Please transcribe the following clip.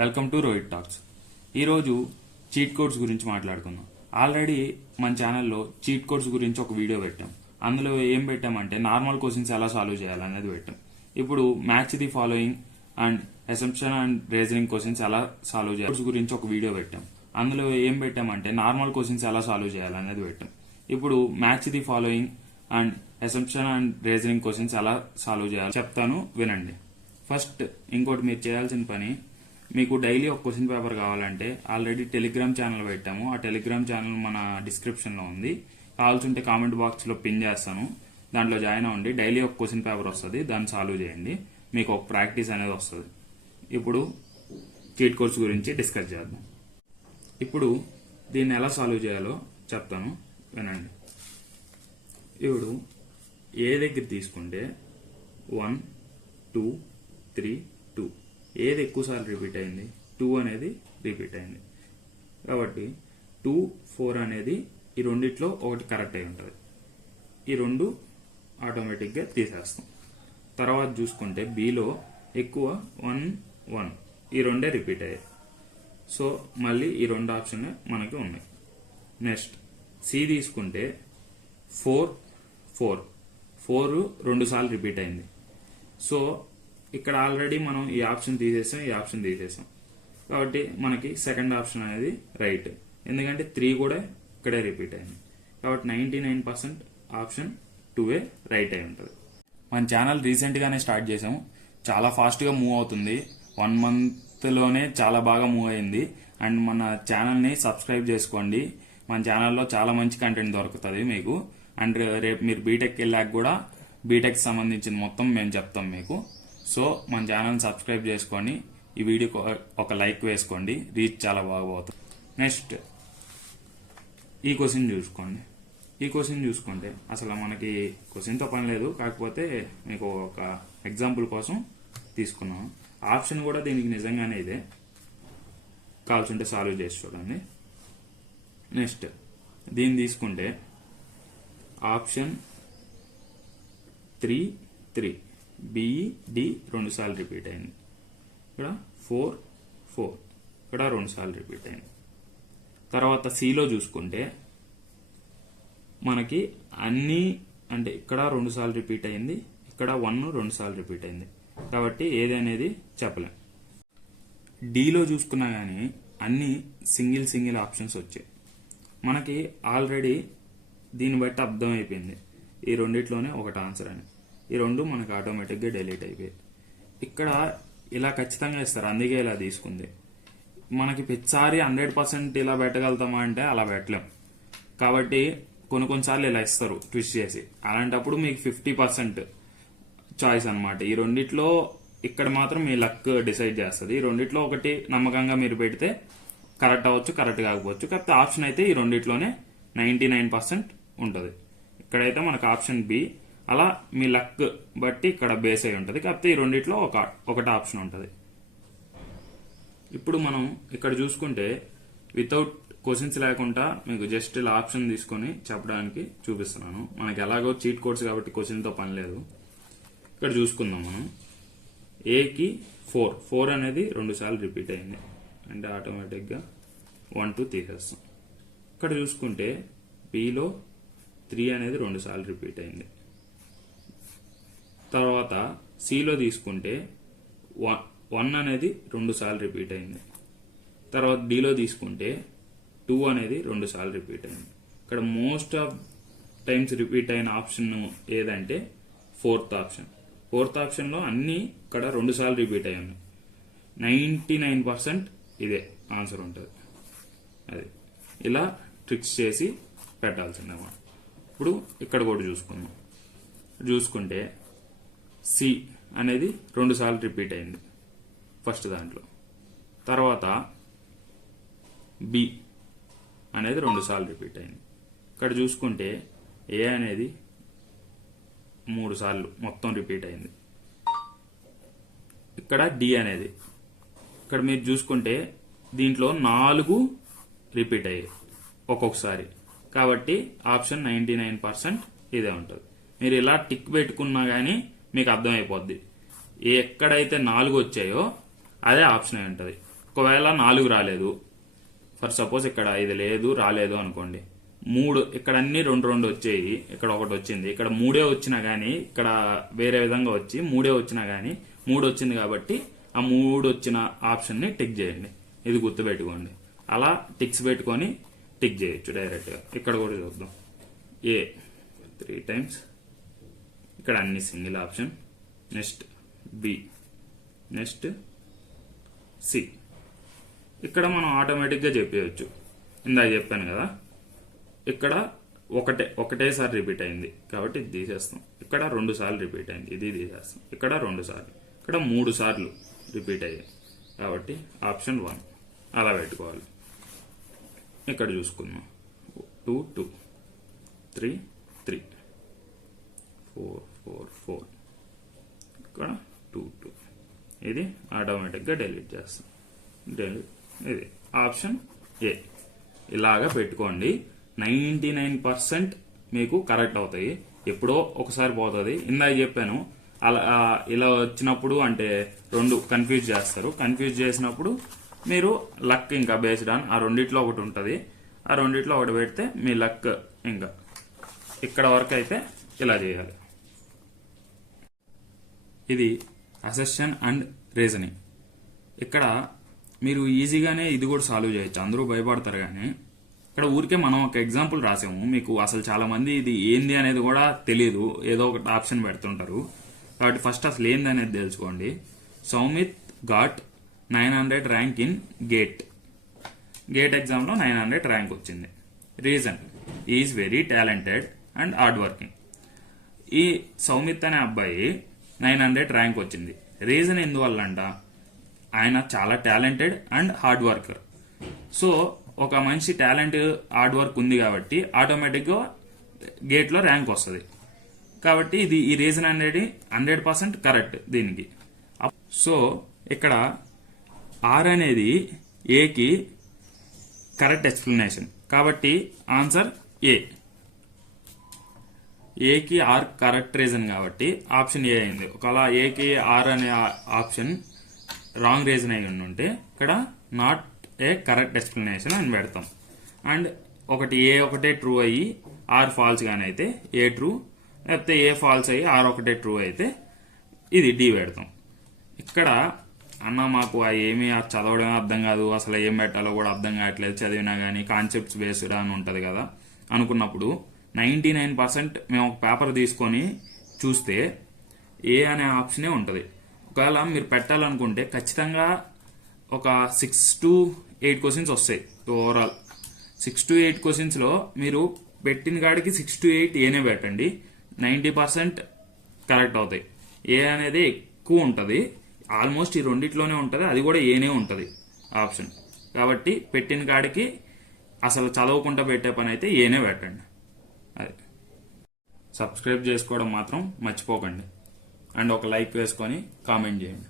Welcome to Rohit talks. ఈరోజు cheat codes గురించి మాట్లాడుకుందాం. ఆల్రెడీ మన ఛానల్లో చీట్ కోడ్స్ గురించి ఒక వీడియో పెట్టాం. అందులో ఏం పెట్టామంటే నార్మల్ క్వశ్చన్స్ ఎలా సాల్వ్ చేయాలనేది పెట్టాం. ఇప్పుడు match the following and assumption and reasoning questions ఎలా సాల్వ్ చేయాలి గురించి ఒక వీడియో పెట్టాం. అందులో ఏం పెట్టామంటే నార్మల్ క్వశ్చన్స్ ఎలా సాల్వ్ చేయాలనేది పెట్టాం. ఇప్పుడు match the following and assumption and reasoning questions ఎలా సాల్వ్ చేయాలి చెప్తాను, వినండి. ఫస్ట్ ఇంకోటి మీరు చేయాల్సిన పని, మీకు డైలీ ఒక క్వశ్చన్ పేపర్ కావాలంటే ఆల్రెడీ టెలిగ్రామ్ ఛానల్ పెట్టాము. ఆ టెలిగ్రామ్ ఛానల్ మన డిస్క్రిప్షన్లో ఉంది. కావాల్సింటే కామెంట్ బాక్స్లో పిన్ చేస్తాను, దాంట్లో జాయిన్ అవ్వండి. డైలీ ఒక క్వశ్చన్ పేపర్ వస్తుంది, దాన్ని సాల్వ్ చేయండి. మీకు ఒక ప్రాక్టీస్ అనేది వస్తుంది. ఇప్పుడు చీట్ కోడ్స్ గురించి డిస్కస్ చేద్దాం. ఇప్పుడు దీన్ని ఎలా సాల్వ్ చేయాలో చెప్తాను, వినండి. ఇప్పుడు ఏ దగ్గర తీసుకుంటే 1, 2, 3, 2 ఏది ఎక్కువసార్లు రిపీట్ అయింది? 2 అనేది రిపీట్ అయింది. కాబట్టి 2, 4 అనేది ఈ రెండిట్లో ఒకటి కరెక్ట్ అయి ఉంటుంది. ఈ రెండు ఆటోమేటిక్గా తీసేస్తాం. తర్వాత చూసుకుంటే బిలో ఎక్కువ 1, 1 ఈ రెండే రిపీట్ అయ్యాయి. సో మళ్ళీ ఈ రెండు ఆప్షన్ మనకి ఉన్నాయి. నెక్స్ట్ సి తీసుకుంటే 4, 4 రెండు సార్లు రిపీట్ అయింది. సో ఇక్కడ ఆల్రెడీ మనం ఈ ఆప్షన్ తీసేసాం, ఈ ఆప్షన్ తీసేసాం. కాబట్టి మనకి సెకండ్ ఆప్షన్ అనేది రైట్. ఎందుకంటే 3 కూడా ఇక్కడే రిపీట్ అయింది. కాబట్టి 99% ఆప్షన్ 2 రైట్ అయి ఉంటుంది. మన ఛానల్ రీసెంట్గానే స్టార్ట్ చేసాం. చాలా ఫాస్ట్గా మూవ్ అవుతుంది. 1 మంత్లోనే చాలా బాగా మూవ్ అయింది. అండ్ మన ఛానల్ని సబ్స్క్రైబ్ చేసుకోండి. మన ఛానల్లో చాలా మంచి కంటెంట్ దొరుకుతుంది మీకు. అండ్ రేపు మీరు బీటెక్ వెళ్ళాక కూడా బీటెక్ సంబంధించిన మొత్తం మేము చెప్తాం మీకు. సో మన ఛానల్ సబ్స్క్రైబ్ చేసుకొని ఈ వీడియోకి ఒక లైక్ వేసుకోండి, రీచ్ చాలా బాగా పోతుంది. నెక్స్ట్ ఈ క్వశ్చన్ చూసుకోండి. ఈ క్వశ్చన్ చూసుకుంటే అసలు మనకి క్వశ్చన్తో పని లేదు, కాకపోతే మీకు ఒక ఎగ్జాంపుల్ కోసం తీసుకున్నాం. ఆప్షన్ కూడా దీనికి నిజంగానే ఇదే, కావాల్సింటే సాల్వ్ చేసి చూడండి. నెక్స్ట్ దీన్ని తీసుకుంటే ఆప్షన్ 3 బిఈడి 2 సార్లు రిపీట్ అయింది. ఇక్కడ 4 ఇక్కడ 2 సార్లు రిపీట్ అయింది. తర్వాత సిలో చూసుకుంటే మనకి అన్ని అంటే ఇక్కడ 2 సార్లు రిపీట్ అయింది, ఇక్కడ 1 2 సార్లు రిపీట్ అయింది. కాబట్టి ఏదనేది చెప్పలేం. డిలో చూసుకున్నా కానీ అన్ని సింగిల్ ఆప్షన్స్ వచ్చాయి. మనకి ఆల్రెడీ దీన్ని బట్టి అర్థమైపోయింది ఈ రెండిట్లోనే ఒకటి ఆన్సర్ అని. ఈ రెండు మనకు ఆటోమేటిక్గా డిలీట్ అయిపోయాయి. ఇక్కడ ఇలా ఖచ్చితంగా ఇస్తారు, అందుకే ఇలా తీసుకుంది. మనకి ప్రతిసారి 100% ఇలా పెట్టగలుగుతామా అంటే అలా పెట్టలేం. కాబట్టి కొన్నిసార్లు ఇలా ఇస్తారు ట్విస్ట్ చేసి. అలాంటప్పుడు మీకు 50% చాయిస్ అనమాట. ఈ రెండిట్లో ఇక్కడ మాత్రం మీ లక్ డిసైడ్ చేస్తుంది. ఈ రెండిట్లో ఒకటి నమ్మకంగా మీరు పెడితే కరెక్ట్ అవ్వచ్చు, కరెక్ట్ కాకపోవచ్చు. కాకపోతే ఆప్షన్ అయితే ఈ రెండిట్లోనే 99% ఉంటుంది. ఇక్కడైతే మనకు ఆప్షన్ బి. అలా మీ లక్ బట్టి ఇక్కడ బేస్ అయి ఉంటుంది. కాకపోతే ఈ రెండిట్లో ఒకటి ఆప్షన్ ఉంటుంది. ఇప్పుడు మనం ఇక్కడ చూసుకుంటే వితౌట్ క్వశ్చన్స్ లేకుండా మీకు జస్ట్ ఇలా ఆప్షన్ తీసుకొని చెప్పడానికి చూపిస్తున్నాను. మనకి ఎలాగో చీట్ కోడ్స్ కాబట్టి క్వశ్చన్తో పని లేదు. ఇక్కడ చూసుకుందాం మనం. ఏకి 4 అనేది 2 సార్లు రిపీట్ అయింది అంటే ఆటోమేటిక్గా 1, 2 తీసేస్తాం. ఇక్కడ చూసుకుంటే బిలో 3 అనేది 2 సార్లు రిపీట్ అయింది. తర్వాత సిలో తీసుకుంటే 1 అనేది 2 సార్లు రిపీట్ అయింది. తర్వాత డిలో తీసుకుంటే 2 అనేది 2 సార్లు రిపీట్ అయింది. ఇక్కడ మోస్ట్ ఆఫ్ టైమ్స్ రిపీట్ అయిన ఆప్షన్ ఏదంటే ఫోర్త్ ఆప్షన్లో అన్ని ఇక్కడ 2 సార్లు రిపీట్ అయ్యాయి. 99% ఇదే ఆన్సర్ ఉంటుంది. అది ఇలా ట్రిక్స్ చేసి పెట్టాల్సిందన్నమాట. ఇప్పుడు ఇక్కడ కూడా చూసుకుంటే సి అనేది 2 సార్లు రిపీట్ అయింది ఫస్ట్ దాంట్లో. తర్వాత బి అనేది 2 సార్లు రిపీట్ అయింది. ఇక్కడ చూసుకుంటే ఏ అనేది 3 సార్లు మొత్తం రిపీట్ అయింది. ఇక్కడ డి అనేది ఇక్కడ మీరు చూసుకుంటే దీంట్లో 4 రిపీట్ అయ్యాయి ఒక్కొక్కసారి. కాబట్టి ఆప్షన్ 99% ఇదే ఉంటుంది. మీరు ఇలా టిక్ పెట్టుకున్నా కానీ మీకు అర్థమైపోద్ది. ఎక్కడైతే 4 వచ్చాయో అదే ఆప్షన్ అయి ఉంటుంది. ఒకవేళ 4 రాలేదు, ఫర్ సపోజ్ ఇక్కడ ఇది లేదు రాలేదు అనుకోండి, 3 ఇక్కడ అన్ని 2 వచ్చాయి, ఇక్కడ ఒకటి వచ్చింది, ఇక్కడ 3 వచ్చినా గానీ ఇక్కడ వేరే విధంగా వచ్చి 3 వచ్చినా గానీ 3 వచ్చింది కాబట్టి ఆ 3 వచ్చిన ఆప్షన్ ని టిక్ చేయండి. ఇది గుర్తుపెట్టుకోండి. అలా టిక్స్ పెట్టుకొని టిక్ చేయొచ్చు డైరెక్ట్ గా. ఇక్కడ కూడా చూద్దాం. ఏ 3 టైమ్స్, ఇక్కడ అన్ని single option, next B, next C. ఇక్కడ మనం ఆటోమేటిక్ గా చెప్పేయచ్చు. ఇందాక చెప్పాను కదా, ఇక్కడ ఒకటేసారి రిపీట్ అయింది కాబట్టి ఇది తీసేస్తాం. ఇక్కడ 2 సార్లు రిపీట్ అయింది, ఇది తీసేస్తాం. ఇక్కడ 2 సార్లు, ఇక్కడ 3 సార్లు రిపీట్ అయ్యాయి కాబట్టి ఆప్షన్ 1 అలా పెట్టుకోవాలి. ఇక్కడ చూసుకుందాం. 2 2 3 3 4 4 4, ఇక్కడ 2 2. ఇది ఆటోమేటిక్గా డెలీట్ చేస్తాం. ఇది ఆప్షన్ ఏ. ఇలాగా పెట్టుకోండి. 99% మీకు కరెక్ట్ అవుతాయి. ఎప్పుడో ఒకసారి పోతుంది. ఇందాక చెప్పాను అలా ఇలా వచ్చినప్పుడు అంటే 2 కన్ఫ్యూజ్ చేస్తారు. కన్ఫ్యూజ్ చేసినప్పుడు మీరు లక్ ఇంకా బేస్డ్ ఆన్ ఆ రెండిట్లో ఒకటి ఉంటుంది. ఆ రెండిట్లో ఒకటి పెడితే మీ లక్ ఇంకా ఇక్కడ వరకు అయితే ఇలా చేయాలి. ఇది అసెషన్ అండ్ రీజనింగ్. ఇక్కడ మీరు ఈజీగానే ఇది కూడా సాల్వ్ చేయొచ్చు. అందరూ భయపడతారు కానీ ఇక్కడ ఊరికే మనం ఒక ఎగ్జాంపుల్ రాసాము. మీకు అసలు చాలా మంది ఇది ఏంది అనేది కూడా తెలియదు, ఏదో ఒక ఆప్షన్ పెడుతుంటారు. కాబట్టి ఫస్ట్ అసలు ఏంది అనేది తెలుసుకోండి. Soumith got 900 rank in gate ఎగ్జామ్లో 900 ర్యాంక్ వచ్చింది. Reason is very talented and hard working. ఈ సౌమిత్ అనే అబ్బాయి 900 ర్యాంక్ వచ్చింది. రీజన్ ఎందువల్ల అంట, ఆయన చాలా talented and hard worker. So ఒక మనిషి టాలెంట్ హార్డ్ వర్క్ ఉంది కాబట్టి ఆటోమేటిక్గా గేట్లో ర్యాంక్ వస్తుంది. కాబట్టి ఇది ఈ రీజన్ అనేది 100% కరెక్ట్ దీనికి. సో ఇక్కడ ఆర్ అనేది ఏకి కరెక్ట్ ఎక్స్ప్లెనేషన్ కాబట్టి ఆన్సర్ ఏ. ఏకి ఆర్ కరెక్ట్ రీజన్ కాబట్టి ఆప్షన్ ఏ అయింది. ఒకవేళ ఏకి ఆర్ అనే ఆప్షన్ రాంగ్ రీజన్ అయి ఉంటే ఇక్కడ నాట్ ఏ కరెక్ట్ ఎక్స్ప్లెనేషన్ అని పెడతాం. అండ్ ఒకటే ట్రూ అయ్యి ఆర్ ఫాల్స్ గానీ అయితే ఏ ట్రూ, లేకపోతే ఏ ఫాల్స్ అయ్యి ఆర్ ఒకటే ట్రూ అయితే ఇది డి పెడతాం. ఇక్కడ అన్న మాకు ఏమీ చదవడం అర్థం కాదు, అసలు ఏం పెట్టాలో కూడా అర్థం కావట్లేదు, చదివినా కానీ కాన్సెప్ట్స్ బేస్డ్ అని ఉంటుంది కదా అనుకున్నప్పుడు 99% మేము ఒక పేపర్ తీసుకొని చూస్తే ఏ అనే ఆప్షనే ఉంటుంది. ఒకవేళ మీరు పెట్టాలనుకుంటే ఖచ్చితంగా ఒక 6 to 8 క్వశ్చన్స్ వస్తాయి. ఓవరాల్ 6 to 8 క్వశ్చన్స్లో మీరు పెట్టిన కాడికి 6 to 8 ఏనే పెట్టండి, 90% కరెక్ట్ అవుతాయి. ఏ అనేది ఎక్కువ ఉంటుంది, ఆల్మోస్ట్ ఈ రెండిట్లోనే ఉంటుంది, అది కూడా ఏనే ఉంటుంది ఆప్షన్. కాబట్టి పెట్టిన కాడికి అసలు చదవకుండా పెట్టే పని అయితే ఏనే పెట్టండి. అది సబ్స్క్రైబ్ చేసుకోవడం మాత్రం మర్చిపోకండి. అండ్ ఒక లైక్ వేసుకొని కామెంట్ చేయండి.